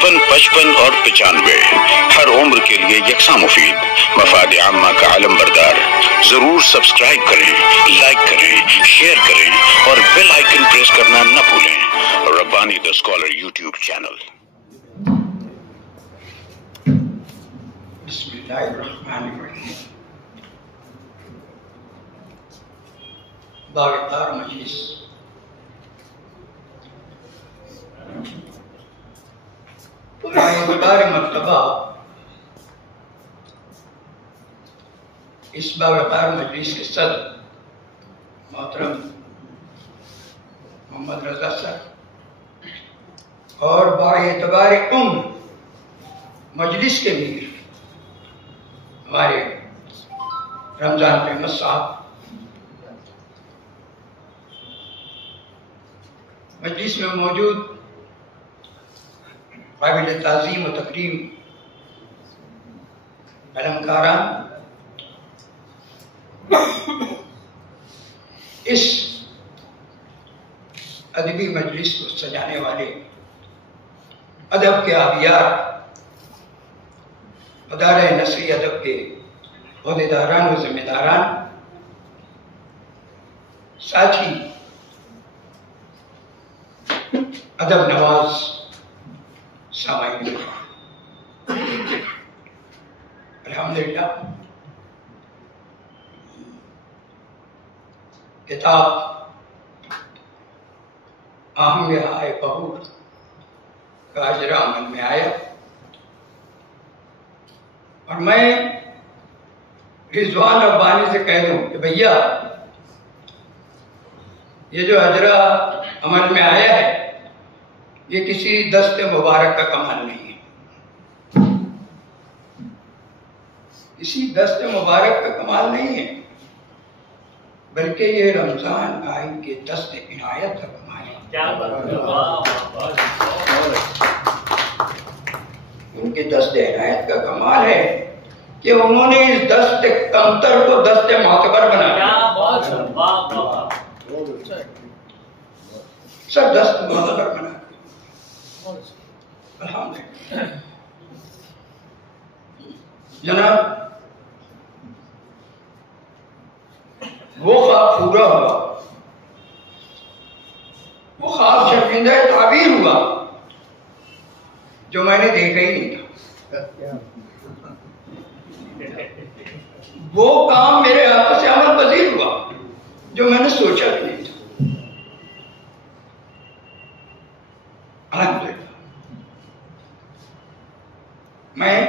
55 اور 95 ہر عمر کے لیے یکساں مفید، مفاد عامہ کا علم بردار۔ ضرور سبسکرائب کریں، لائک کریں، شیئر کریں اور بیل آئیکن پریس کرنا نہ بھولیں۔ ربانی دا اسکالر یوٹیوب چینل۔ بسم اللہ الرحمن الرحیم۔ باوقار مجلس، بار مرتبہ اس باوقار مجلس کے صدر محترم محمد رضا صاحب اور باعتبار مجلس کے میر ہمارے رمضان احمد صاحب، مجلس میں موجود قابل تعظیم و تکریم علمکاران، اس ادبی مجلس کو سجانے والے ادب کے آبیار، ادارہ نثری ادب کے عہدیداران و ذمہ داران، ساتھ ہی ادب نواز سامعین، الحمدللہ کتاب آہنگ ہائے بہور کا اجرا عمل میں آیا، اور میں رضوان ربانی سے کہہ دوں کہ بھیا یہ جو اجرا عمل میں آیا ہے یہ کسی دست مبارک کا کمال نہیں ہے، کسی دست مبارک کا کمال نہیں ہے، بلکہ یہ رمضان آئین کے دست عنایت کا کمال ہے۔ ان کے دست عنایت کا کمال ہے کہ انہوں نے اس دست کمتر کو دست معتبر بنا دیا۔ سب دست معتبر بنا دیا، الحمدللہ۔ جناب، وہ خواب پورا ہوا، وہ خواب شرمندہ تعبیر ہوا جو میں نے دیکھا ہی نہیں تھا، وہ کام میرے ہاتھ سے عمل پذیر ہوا جو میں نے سوچا بھی نہیں تھا، الحمدللہ۔ میں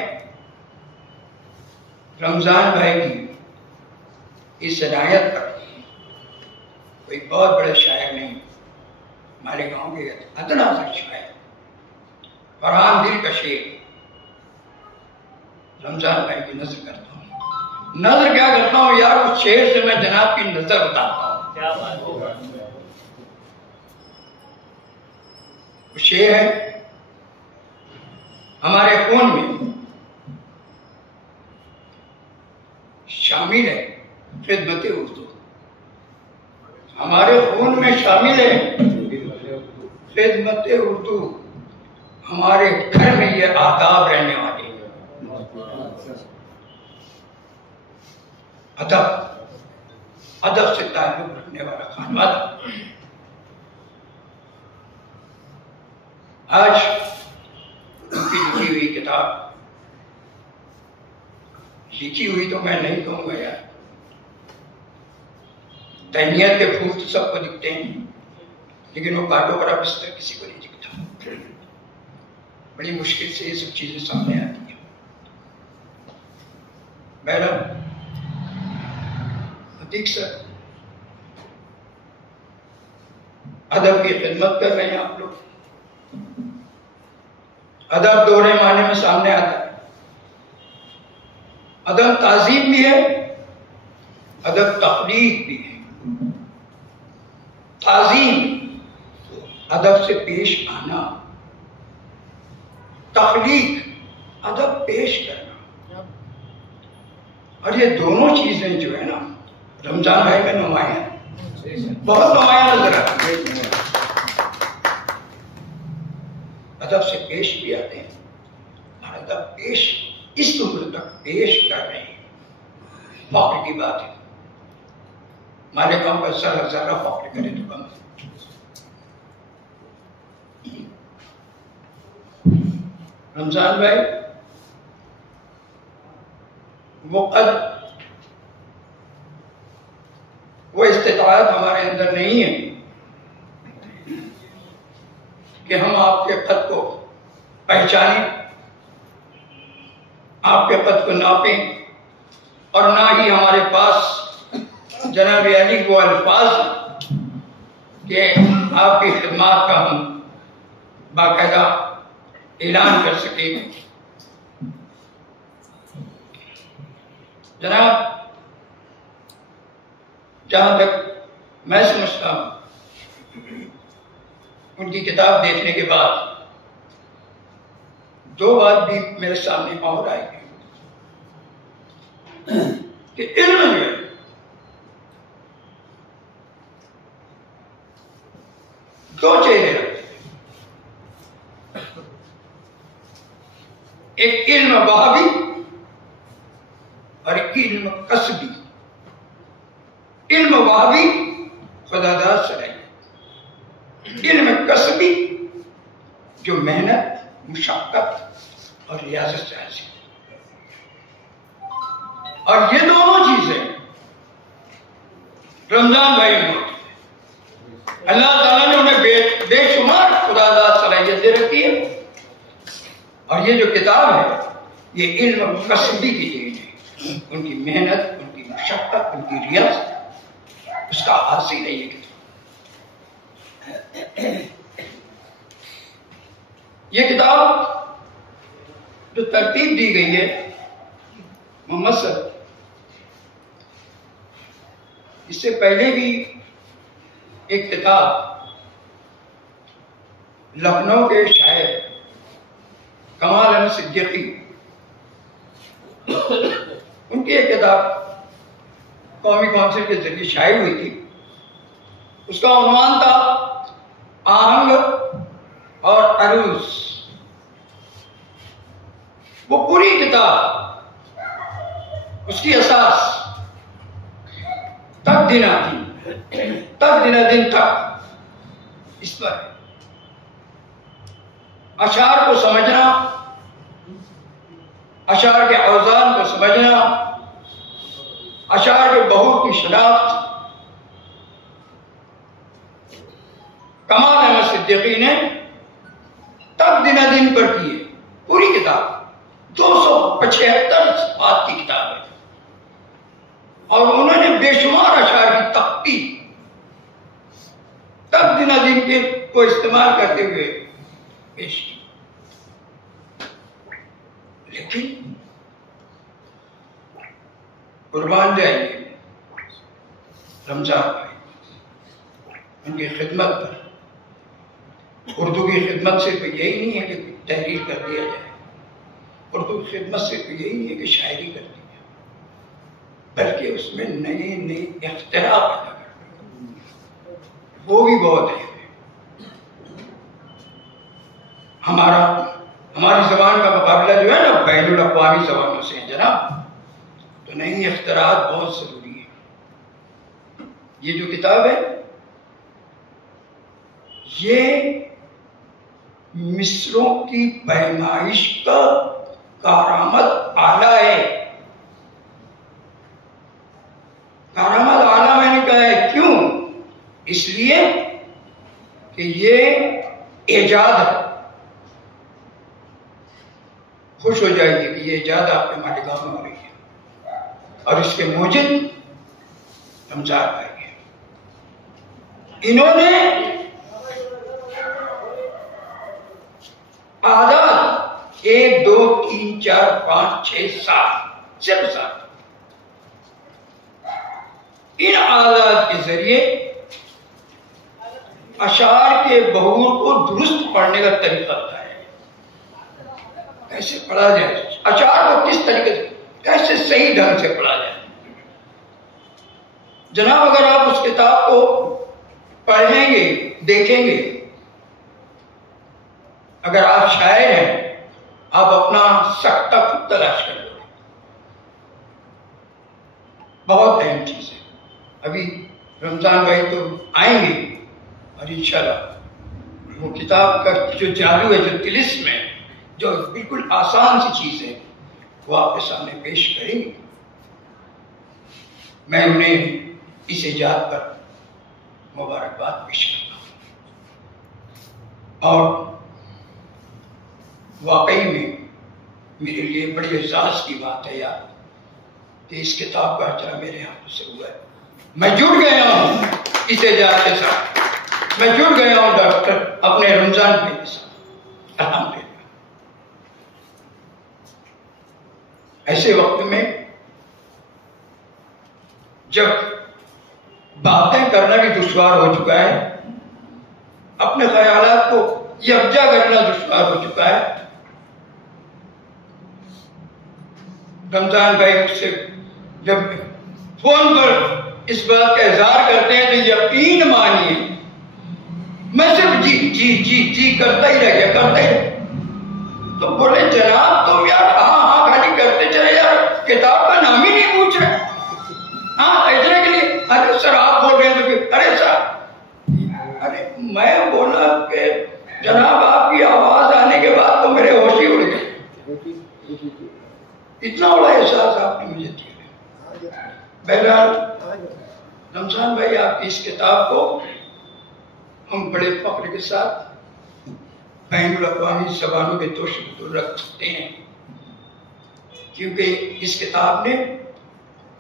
رمضان بھائی کی اس عنایت پر کوئی بہت بڑے شاعر نہیں، ہمارے گاؤں کے ادنا سا شاعر فرحان دل کا شعر رمضان بھائی کی نظر کرتا ہوں۔ نظر کیا کرتا ہوں یار، اس شعر سے میں جناب کی نظر اتارتا ہوں۔ وہ شعر ہے ہمارے خون میں شامل ہے خدمت اردو، ہمارے خون میں شامل ہے خدمت اردو، ہمارے گھر میں یہ آداب رہنے والے ادب، ادب سے تعلق رکھنے والا خانوادہ۔ آج ان کی لکھی ہوئی کتاب، لکھی ہوئی تو میں نہیں کہوں گا یار، تہنیت کے پھول تو سب کو دکھتے ہیں، لیکن وہ کاٹو بڑا بستر کسی کو نہیں دکھتا۔ بڑی مشکل سے یہ سب چیزیں سامنے آتی ہیں۔ میڈم عتیق سر ادب کی خدمت کر رہے ہیں آپ لوگ۔ ادب دوہرے معنی میں سامنے آتا ہے، ادب تعظیم بھی ہے، ادب تخلیق بھی ہے۔ تعظیم ادب سے پیش آنا، تخلیق ادب پیش کرنا، اور یہ دونوں چیزیں جو ہے نا رمضان بھائی میں نمایاں، بہت نمایاں نظر آتی ہے۔ ادب سے پیش بھی آتے ہیں اور ادب پیش اس عمر تک پیش کر رہے ہیں. فخر کی بات ہے. مالکوں کا سر ہزارہ فخر کرے تو کم. رمضان بھائی وہ قد وہ استطاعت ہمارے اندر نہیں ہے کہ ہم آپ کے قد کو پہچانیں، آپ کے قد کو ناپیں، اور نہ ہی ہمارے پاس جناب علی وہ الفاظ کہ آپ کی خدمات کا ہم باقاعدہ اعلان کر سکیں. جناب جہاں تک میں سمجھتا ہوں ان کی کتاب دیکھنے کے بعد دو بات بھی میرے سامنے اور آئی کہ علم جو ہے دو چہرے رکھتے ہیں. ایک علم وہابی اور ایک علم کسبی. علم وہابی خدا داد سے نہیں، علم کسبی جو محنت، مشقت اور ریاضت سے حاصل. اور یہ دونوں چیزیں رمضان بھائی نے اللہ تعالیٰ نے انہیں بے شمار خدا داد صلاحیت دے رکھی ہے. اور یہ جو کتاب ہے یہ علم کسبی کی دین ہے. ان کی محنت، ان کی مشقت، ان کی ریاضت، اس کا حاصل ہے یہ کتاب. یہ کتاب جو ترتیب دی گئی ہے محمد صاحب، اس سے پہلے بھی ایک کتاب لکھنؤ کے شاعر کمال احمد صدیقی، ان کی ایک کتاب قومی کونسل کے ذریعے شائع ہوئی تھی. اس کا عنوان تھا آہنگ اور عروض. وہ پوری کتاب اس کی اساس تک دن تک اس پر اشعار کو سمجھنا، اشعار کے اوزان کو سمجھنا، اشعار کے بہور کی شناخت. کمال احمد صدیقی نے تک دن پر کی ہے. پوری کتاب 275 صفحات کی کتاب ہے اور انہوں نے بے شمار اشعار کی تختی تک دن کے کو استعمال کرتے ہوئے پیش کی. لیکن قربان جائیے رمضان بھائی ان کی خدمت پر. اردو کی خدمت صرف یہی نہیں ہے کہ تحریر کر دیا جائے، اردو کی خدمت صرف یہی نہیں ہے کہ شاعری کر دی جائے، بلکہ اس میں نئی اختراع پیدا کرتے، وہ بھی بہت ہے. ہماری زبان کا مقابلہ جو ہے نا بین الاقوامی زبانوں سے ہے جناب، تو نئی اختراعات بہت ضروری ہے. یہ جو کتاب ہے یہ مصروں کی پیمائش کا کارآمد اعلیٰ ہے. کارآمد اعلیٰ میں نے کہا ہے کیوں؟ اس لیے کہ یہ ایجاد ہے. خوش ہو جائے گی کہ یہ ایجاد آپ کے مالکان میں ہو رہی ہے اور اس کے موجد رمضان بھائی ہیں. انہوں نے آداد 1 2 3 4 5 6 7 صرف 7 ان آداد کے ذریعے اشعار کے بہور کو درست پڑھنے کا طریقہ بتایا ہے. کیسے پڑھا جائے اشعار کو، کس طریقے سے کیسے صحیح ڈھنگ سے پڑھا جائے. جناب اگر آپ اس کتاب کو پڑھیں گے، دیکھیں گے، اگر آپ شاعر ہیں آپ اپنا سکتہ خود تلاش کر لو. بہت اہم چیز ہے. ابھی رمضان بھائی تو آئیں گے اور انشاءاللہ وہ کتاب کا جو جادو ہے، جو طلسم ہے، جو بالکل آسان سی چیز ہے، وہ آپ کے سامنے پیش کریں گے. میں انہیں اس ایجاد پر مبارکباد پیش کرتا ہوں اور واقعی میں میرے لیے بڑی اعزاز کی بات ہے یار کہ اس کتاب کا اجرا میرے ہاتھوں سے ہوا ہے. میں جڑ گیا ہوں اس اعزاز کے ساتھ، میں جڑ گیا ہوں ڈاکٹر اپنے رمضان بھائی کے ساتھ. الحمدللہ. ایسے وقت میں جب باتیں کرنا بھی دشوار ہو چکا ہے، اپنے خیالات کو یکجا کرنا دشوار ہو چکا ہے، رمضان بھائی سے جب فون پر اس بات کا اظہار کرتے ہیں تو یقین مانیے میں صرف جی جی جی جی کرتا ہی رہ گیا. تو بولے جناب تم یار ہاں ہاں خالی کرتے چلے یار، کتاب کا نام ہی نہیں پوچھ رہے. ہاں ایسے کے لیے ارے سر آپ بول رہے ہیں تو پھر ارے سر، ارے میں بولا کہ جناب آپ کی آواز آنے کے بعد تو میرے ہوش ہی اڑ گئے. اتنا بڑا احساس آپ نے مجھے دیا. بہرحال رمضان بھائی آپ کی اس کتاب کو ہم بڑے فخر کے ساتھ بین الاقوامی زبانوں کے دوش میں رکھ سکتے ہیں، کیونکہ اس کتاب نے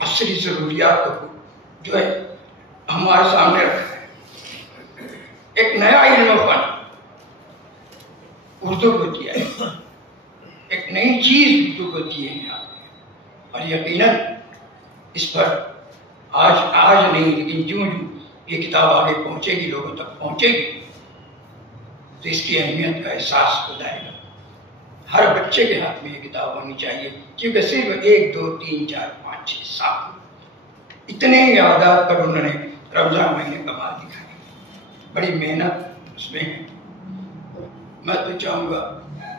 عصری ضروریات کو جو ہے ہمارے سامنے رکھا ہے. ایک نیا علم و فن اردو کو دیا ہے، ایک نئی چیز اردو کو دی ہے آپ نے، اور یقیناً اس پر آج نہیں لیکن جوں یہ کتاب آگے پہنچے گی، لوگوں تک پہنچے گی تو اس کی اہمیت کا احساس ہو جائے گا. ہر بچے کے ہاتھ میں یہ کتاب ہونی چاہیے، کیونکہ صرف 1 2 3 4 5 6 7 اتنے ہی اعداد پر انہوں نے رمضان مہینے کمال دکھائی. بڑی محنت اس میں ہے. میں تو چاہوں گا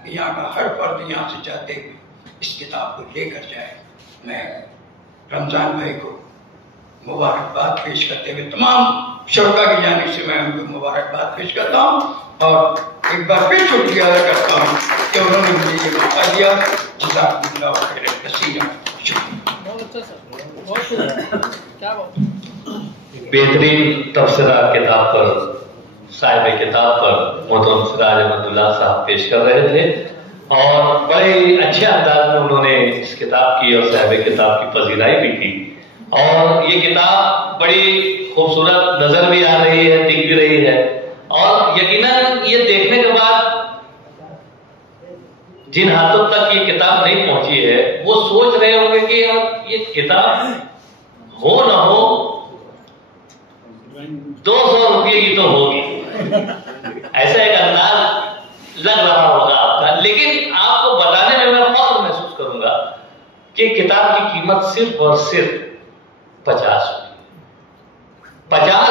کہ یہاں کا ہر فرد یہاں سے جاتے ہوئے اس کتاب کو لے کر جائے. میں رمضان بھائی کو مبارکباد پیش کرتے ہوئے تمام شرکا کی جانب سے میں ان کو مبارکباد پیش کرتا ہوں اور ایک بار پھر شکریہ ادا کرتا ہوں کہ انہوں نے مجھے یہ موقع دیا. جزاکم اللہ خیر کثیرا. بہترین تبصرہ کتاب پر، صاحب کتاب پر محترم سراج احمد اللہ صاحب پیش کر رہے تھے اور بڑے اچھے انداز میں انہوں نے اس کتاب کی اور صاحب کتاب کی پذیرائی بھی کی. اور یہ کتاب بڑی خوبصورت نظر بھی آ رہی ہے، دکھ بھی رہی ہے، اور یقیناً یہ دیکھنے کے بعد جن ہاتھوں تک یہ کتاب نہیں پہنچی ہے وہ سوچ رہے ہوں گے کہ یہ کتاب ہو نہ ہو 200 روپئے کی تو ہوگی، ایسا ایک انداز لگ رہا ہوگا آپ کا. لیکن آپ کو بتانے میں میں فخر محسوس کروں گا کہ کتاب کی قیمت صرف اور صرف 50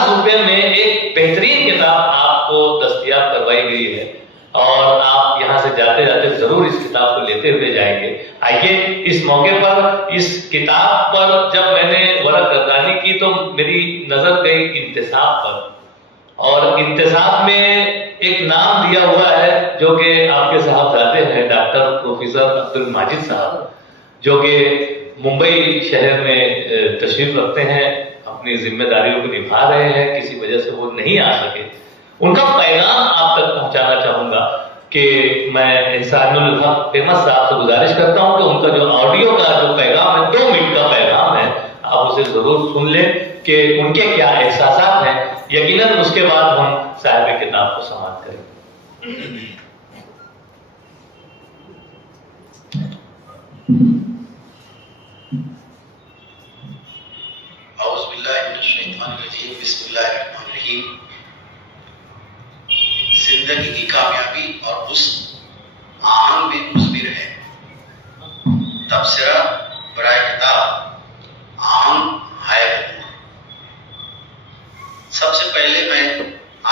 روپے میں ایک بہترین کتاب آپ کو دستیاب کروائی گئی ہے اور آپ یہاں سے جاتے جاتے ضرور اس کتاب کو لیتے ہوئے جائیں گے. آئیے اس موقع پر اس کتاب پر جب میں نے ورق گردانی کی تو میری نظر گئی انتصاب پر، اور انتصاب میں ایک نام دیا ہوا ہے جو کہ آپ کے صاحبزادے ہیں ڈاکٹر پروفیسر عبد الماجد صاحب، جو کہ ممبئی شہر میں تشریف رکھتے ہیں، اپنی ذمہ داریوں کو نبھا رہے ہیں، کسی وجہ سے وہ نہیں آ سکے. ان کا پیغام آپ تک پہنچانا چاہوں گا کہ میں انسان الحق فیمس صاحب سے گزارش کرتا ہوں کہ ان کا جو آڈیو کا جو پیغام ہے 2 منٹ کا پیغام ہے، آپ اسے ضرور سن لیں کہ ان کے کیا احساسات ہیں. یقیناً اس کے بعد ہم صاحب کتاب کو سماعت کریں. اعوذ باللہ من الشیطان الرجیم، بسم اللہ الرحمن الرحیم. زندگی کی کامیابی اور حسن عام میں مثمر ہے. تبصرہ برائے کتاب عام ہے. سب سے پہلے میں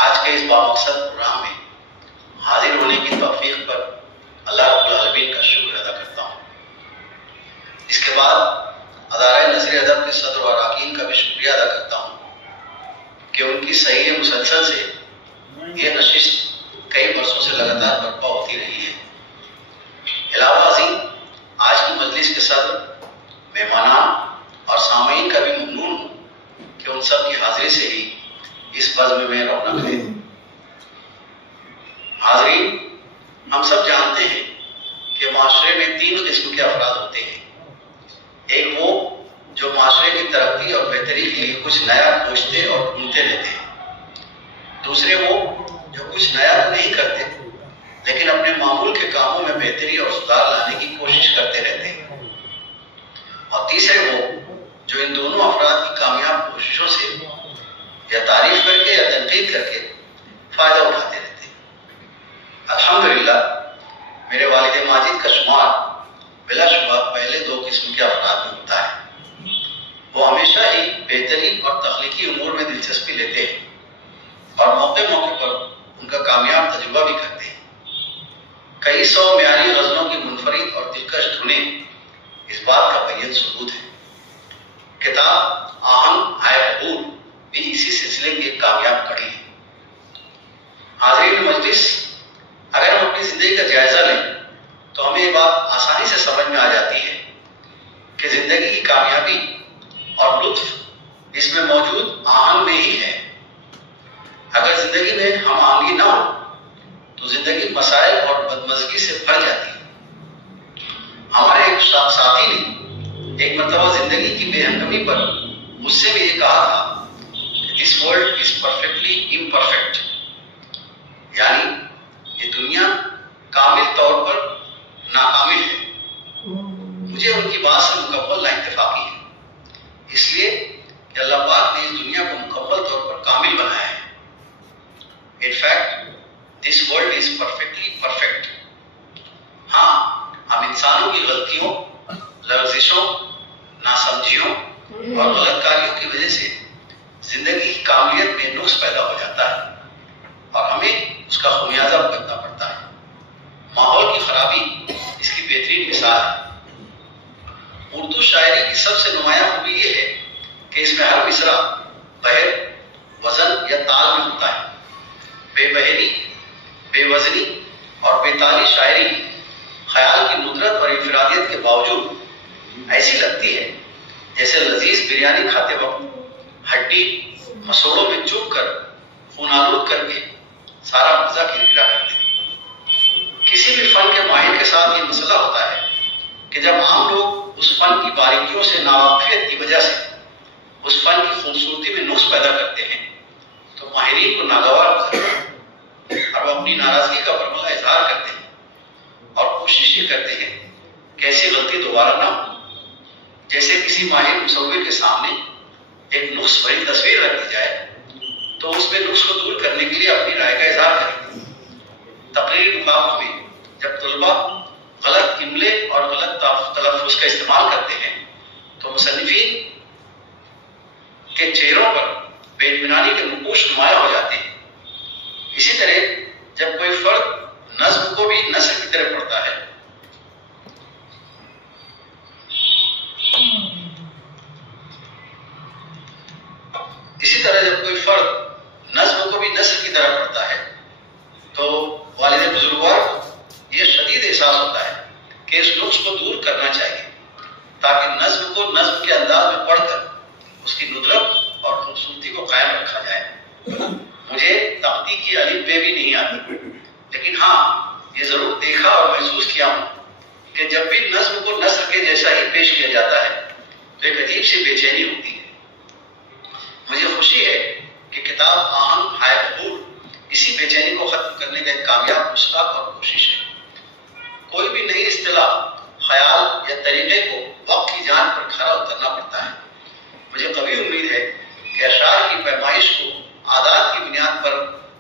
آج کے اس بامقصد پروگرام میں حاضر ہونے کی توفیق زمین کا شکر ادا کرتا ہوں۔ اس کے بعد ادارہ نثر ادب کے صدر و اراکین کا بھی شکریہ ادا کرتا ہوں کہ ان کی صحیح مسلسل سے یہ نشست کئی برسوں سے لگاتار برپا ہوتی رہی ہے۔ علاوہ ازیں آج کی مجلس کے صدر، مہمانان اور سامعین کا بھی ممنون ہوں کہ ان سب کی حاضری سے ہی اس بزم میں رونق ہے۔ حاضرین، ہم سب جانتے ہیں کہ معاشرے میں 3 قسم کے افراد ہوتے ہیں۔ ایک وہ جو معاشرے کی ترقی اور بہتری کے لیے کچھ نیا کھوجتے اور ڈھونڈتے رہتے ہیں۔ دوسرے وہ جو کچھ نیا تو نہیں کرتے لیکن اپنے معمول کے کاموں میں بہتری اور سدھار لانے کی کوشش کرتے رہتے ہیں۔ اور تیسرے وہ جو ان دونوں افراد کی کامیاب کوششوں سے یا تعریف کر کے یا تنقید کر کے فائدہ اٹھاتے رہتے ہیں۔ الحمدللہ میرے والد ماجد کا شمار بلا شبہ پہلے 2 قسم کے افراد میں ہوتا ہے۔ وہ ہمیشہ ہی بہتری اور تخلیقی امور میں دلچسپی لیتے ہیں اور موقع موقع پر ان کا کامیاب تجربہ بھی کرتے ہیں۔ کئی 100 معیاری غزلوں کی منفرد اور دلکش دھنیں اس بات کا بین ثبوت ہے۔ کتاب آہنگ ہائے قبول بھی اسی سلسلے کی ایک کامیاب کڑی ہے۔ حاضرین مجلس، اگر ہم اپنی زندگی کا جائزہ لیں تو ہمیں یہ بات آسانی سے سمجھ میں آ جاتی ہے کہ زندگی کی کامیابی اور لطف اس میں موجود آہنگ میں ہی ہے۔ اگر زندگی میں ہم آہنگی نہ ہو تو زندگی مسائل اور بدمزگی سے بھر جاتی ہے۔ ہمارے ایک ساتھی نے ایک مرتبہ زندگی کی بے ہنگمی پر مجھ سے بھی یہ کہا تھا کہ this world is perfectly imperfect, یعنی یہ دنیا کامل طور پر ناکامل ہے۔ مجھے ان کی بات سے مکمل اتفاقی ہے، اس لیے کہ اللہ پاک نے اس دنیا کو مکمل طور پر کامل بنایا ہے۔ In fact this world is perfectly perfect. ہاں، ہم انسانوں کی غلطیوں، لغزشوں، ناسمجھیوں اور غلط کاریوں کی وجہ سے زندگی کی کاملیت میں نقص پیدا ہو جاتا ہے اور ہمیں اس کا خمیازہ بھگتنا پڑتا ہے۔ ماحول کی خرابی اس کی بہترین مثال ہے۔ اردو شاعری کی سب سے نمایاں خوبی یہ ہے کہ اس میں ہر مصرع بحر، وزن یا تال میں ہوتا ہے۔ بے بحری، بے وزنی اور بے تالی شاعری خیال کی ندرت اور انفرادیت کے باوجود ایسی لگتی ہے جیسے لذیذ بریانی کھاتے وقت ہڈی مسوڑوں میں چوب کر خون آلود کر کے سارا مزہ کرکرا کرتے ہیں۔ کسی بھی فن کے ماہر کے ساتھ یہ مسئلہ ہوتا ہے کہ جب عام لوگ اس فن کی باریکیوں سے ناواقفیت کی وجہ سے اس فن کی خوبصورتی میں نقص پیدا کرتے ہیں تو ماہرین کو ناگوار گزرتا ہے اور وہ اپنی ناراضگی کا برملا اظہار کرتے ہیں اور کوشش یہ کرتے ہیں کہ ایسی غلطی دوبارہ نہ ہو۔ جیسے کسی ماہر مصور کے سامنے ایک نقص بھری تصویر رکھ دی جائے تو اس میں نقص کو دور کرنے کے لیے اپنی رائے کا اظہار کریں گے۔ تقریری مقابلوں میں جب طلباء غلط املے اور غلط تلفظ کا استعمال کرتے ہیں تو مصنفین کے چہروں پر بے اطمینانی کے نقوش نمایاں ہو جاتے ہیں۔ اسی طرح جب کوئی فرد نظم کو بھی نثر کی طرح پڑھتا ہے تو والد بزرگوار کو یہ شدید احساس ہوتا ہے کہ اس نقص کو دور کرنا چاہیے تاکہ نظم کو نظم کے انداز میں پڑھ کر اس کی ندرت اور خوبصورتی کو قائم رکھا جائے۔ مجھے تختی کی الف بے بھی نہیں آتی، لیکن ہاں یہ ضرور دیکھا اور محسوس کیا ہوں کہ جب بھی نظم کو نثر کے جیسا ہی پیش کیا جاتا ہے تو ایک عجیب سی بے چینی ہوتی ہے۔ مجھے خوشی ہے کہ کتاب آہنگ ہائے قبول اسی بے چینی کو ختم کرنے کا ایک کامیاب نسخہ اور کوشش ہے۔ کوئی بھی نئی اصطلاح، خیال یا طریقے کو وقت کی جان پر کھرا اترنا پڑتا ہے۔ مجھے قوی امید ہے کہ اشعار کی پیمائش کو عادات کی بنیاد پر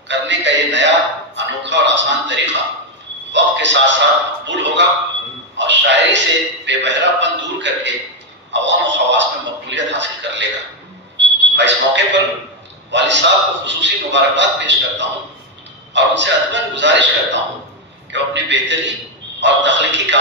کرنے کا یہ نیا انوکھا اور آسان طریقہ وقت کے ساتھ ساتھ مقبول ہوگا اور شاعری سے بے بہرا پن دور کر کے عوام و خواص میں مقبولیت حاصل کر لے گا۔ میں اس موقع پر والد صاحب کو خصوصی مبارکباد پیش کرتا ہوں اور ان سے عدمن گزارش کرتا ہوں کہ وہ اپنی بہتری اور تخلیقی کام